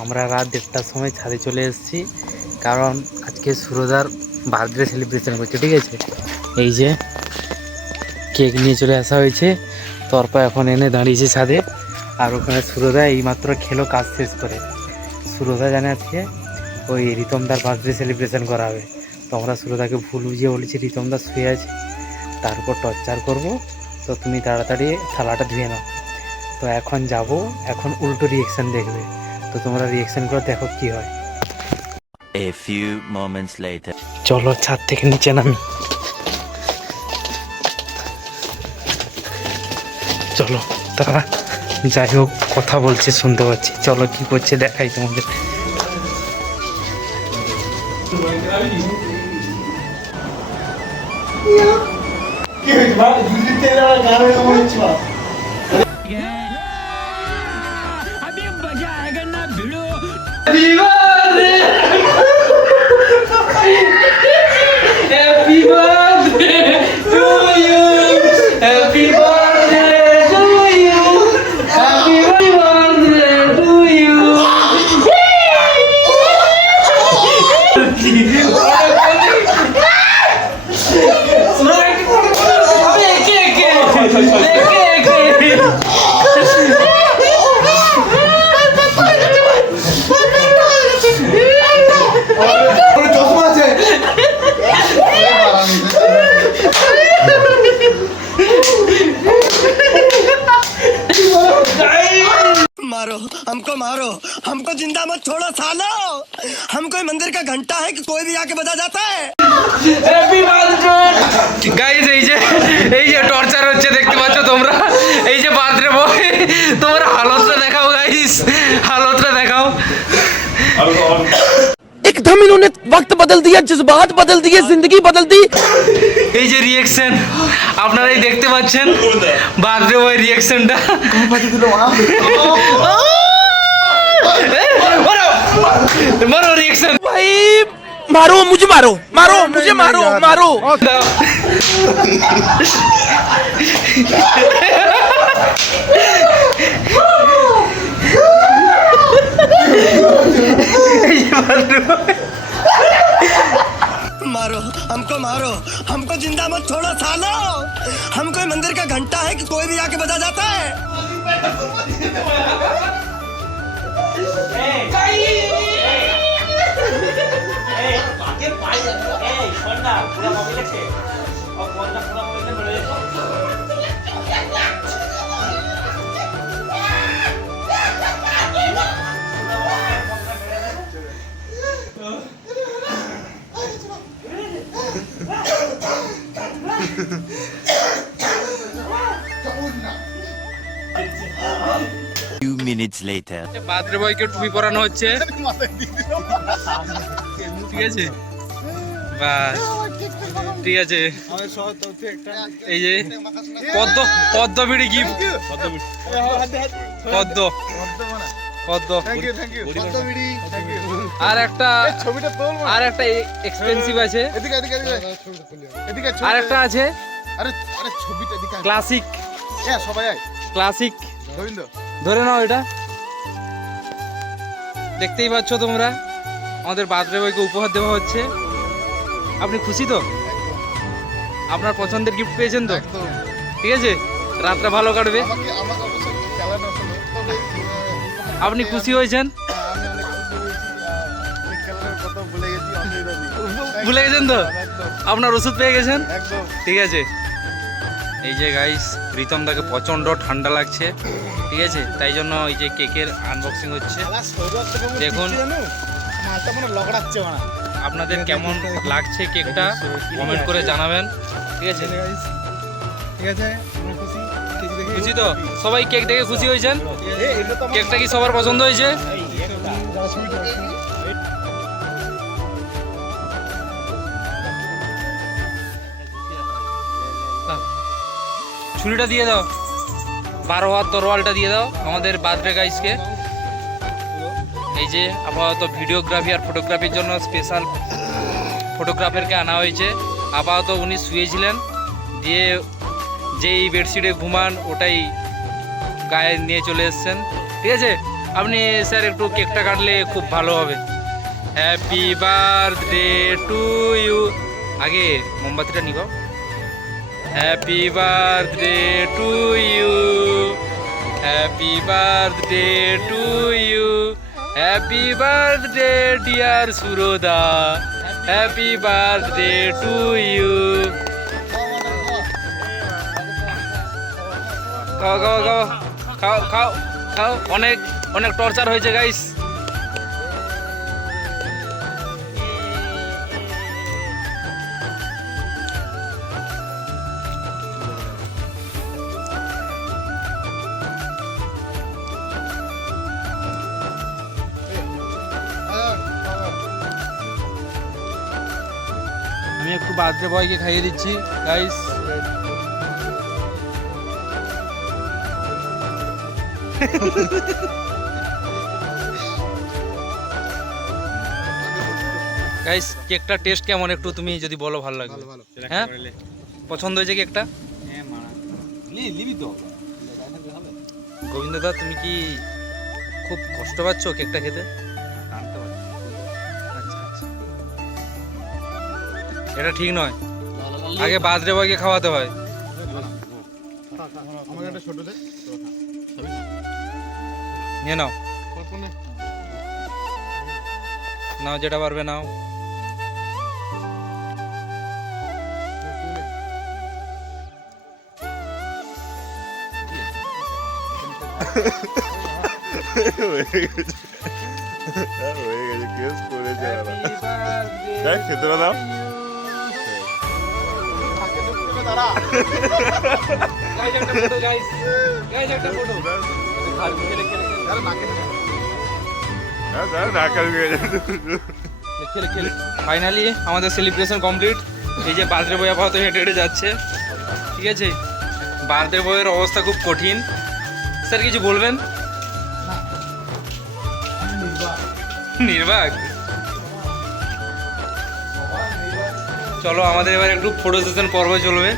আমরা রাত 1:30টার সময় ছাদে চলে এসেছি, কারণ আজকে সুরদার বার্থডে সেলিব্রেশন করছে। ঠিক আছে, এই যে কেক নিয়ে চলে আসা হয়েছে, তারপর এখন এনে দাঁড়িয়েছে ছাদে। আর ওখানে সুরদা এইমাত্র খেলো কাজ শেষ করে। সুরদা জানে আজকে ওই রিতমদার বার্থডে সেলিব্রেশন করা হবে, তো আমরা সুরদাকে ভুল বুঝিয়ে বলেছি রিতমদা শুয়ে আছে, তার উপর টর্চার করবো, তো তুমি তাড়াতাড়ি থালাটা ধুয়ে নাও। তো এখন যাব, এখন উল্টো রিয়েকশন দেখবে, তো তোমরা রিয়েকশন করে দেখো কি হয়। A few moments later. চলো ছাদ থেকে নিচে নামি, চলো। তারা যাই হোক কথা বলছে শুনতে পাচ্ছি, চলো কি করছে দেখাই তোমাদের। मारो हमको, मारो हमको, जिंदा मत छोड़ो सालो। हम कोई मंदिर का घंटा है कि कोई भी आके बजा जाता है। গাইস এই যে টর্চার হচ্ছে দেখতে পাচ্ছ তোমরা, এই যে বার্থডে বয়, তোমরা হালতটা দেখাও গাইস, হালতটা দেখাও। एकदम इन्होंने वक्त बदल दिया, जज्बात बदल दिए, जिंदगी बदल दी। এই যে রিয়েকশন আপনারাই দেখতে পাচ্ছেন, বার্থডে বয় রিয়েকশনটা। মারো রিয়েকশন भाई मारो मुझे, मारो मारो मुझे, मारो मारो। मारो हमको, मारो हमको, जिंदा मत छोड़ो सालो। हम कोई मंदिर का घंटा है कि कोई भी आके बजा जाता है। Few minutes later. বার্থডে বয়কে টুপি পরানো হচ্ছে, ঠিক আছে? বাস ঠিক আছে। এই যে পদ্ম বিড়ি গিফট, পদ্ম আর একটা এক্সপেন্সিভ আছে, আর একটা আছে ক্লাসিক, ক্লাসিক ধরে নাও। এটা দেখতেই পাচ্ছ তোমরা, আমাদের বার্থডে বয়কে উপহার দেওয়া হচ্ছে। আপনি খুশি তো? আপনার পছন্দের গিফট পেয়েছেন তো? ঠিক আছে, রাতটা ভালো কাটবে। আপনি খুশি হয়েছেন? ভুলে গেছেন তো? আপনার ওষুধ পেয়ে গেছেন? ঠিক আছে। এই যে গাইস, প্রীতম দাকে প্রচন্ড ঠান্ডা লাগছে, ঠিক আছে, তাই জন্য এই যে কেকের আনবক্সিং হচ্ছে। দেখুন আপনাদের কেমন লাগছে কেকটা, কমেন্ট করে জানাবেন। ঠিক আছে, ঠিক আছে, খুশি তো? সবাই কেক দেখে খুশি হয়েছেন? কেকটা কি সবার পছন্দ হয়েছে? ছুরিটা দিয়ে দাও, 12 হাত তরোয়ালটা দিয়ে দাও আমাদের বার্থডে গাইসকে। এই যে আপাতত ভিডিওগ্রাফি আর ফটোগ্রাফির জন্য স্পেশাল ফটোগ্রাফারকে আনা হয়েছে। আপাতত উনি শুয়েছিলেন, দিয়ে যেই বেডশিটে ঘুমান ওটাই গায়ে নিয়ে চলে এসছেন। ঠিক আছে, আপনি স্যার একটু কেকটা কাটলে খুব ভালো হবে। Happy birthday to you. আগে মোমবাতিটা নিবাও। Happy birthday to you, happy birthday to you, happy birthday dear Surda, happy birthday to you. খাও খাও খাও খাও খাও খাও, অনেক অনেক টর্চার হয়েছে গাইস। আমি একটু বার্থডে বয়কে খাইয়ে দিচ্ছি গাইস। গাইস কেকটা টেস্ট কেমন একটু তুমি যদি বলো, ভালো লাগবে। হ্যাঁ পছন্দ হয়েছে কেকটা? গোবিন্দ দা তুমি কি খুব কষ্ট পাচ্ছ কেকটা খেতে? আচ্ছা আচ্ছা, এটা ঠিক নয়, আগে বার্থডে বয়কে খাওয়াতে হয়। নিয়ে নাও নাও, যেটা পারবে নাও। হয়ে গেছে, কেস করেছে দেখ, খেতে দাও। ফাইনালি আমাদের সেলিব্রেশন কমপ্লিট। এই যে বার্থডে বয় আপাতত হেঁটে হেঁটে যাচ্ছে, ঠিক আছে। বার্থডে বয়ের অবস্থা খুব কঠিন। স্যার কিছু বলবেন? নির্বাক। চলো আমাদের এবার একটু ফটো সেশন পর্ব চলবে।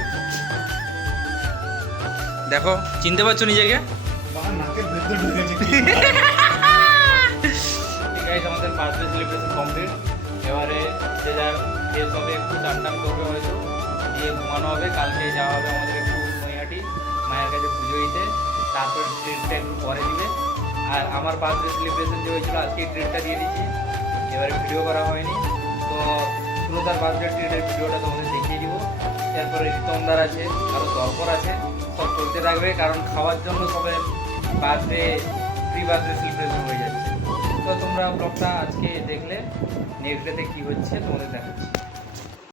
দেখো চিনতে পারছো নিজেকে? আমাদের বার্থডে সেলিব্রেশন কমপ্লিট। এবারে যে যার শেষ হবে, একটু টান টান করবে, হয়তো দিয়ে ঘুমানো হবে। কালকে যাওয়া হবে আমাদের একটু নৈহাটি মায়ের কাছে পুজো দিতে, তারপর ট্রিটটা একটু পরে দিবে। আর আমার বার্থডে সেলিব্রেশন যে হয়েছিল আজকে ট্রিটটা দিয়ে দিচ্ছি, এবারে ভিডিও করা হয়নি। তো পুরো তার বার্থডে ট্রিটের ভিডিওটা তোমাদের দেখিয়ে দিব। এরপরে রিতমদার আছে, আরও দরকার আছে, সব চলতে থাকবে, কারণ খাওয়ার জন্য সবাই বার্থডে প্রি বার্থডে সেলিব্রেশন হয়ে যাচ্ছে। তো তোমরা ব্লগটা আজকে দেখলে, নেক্সট ডেতে কী হচ্ছে তোমাদের দেখাচ্ছি।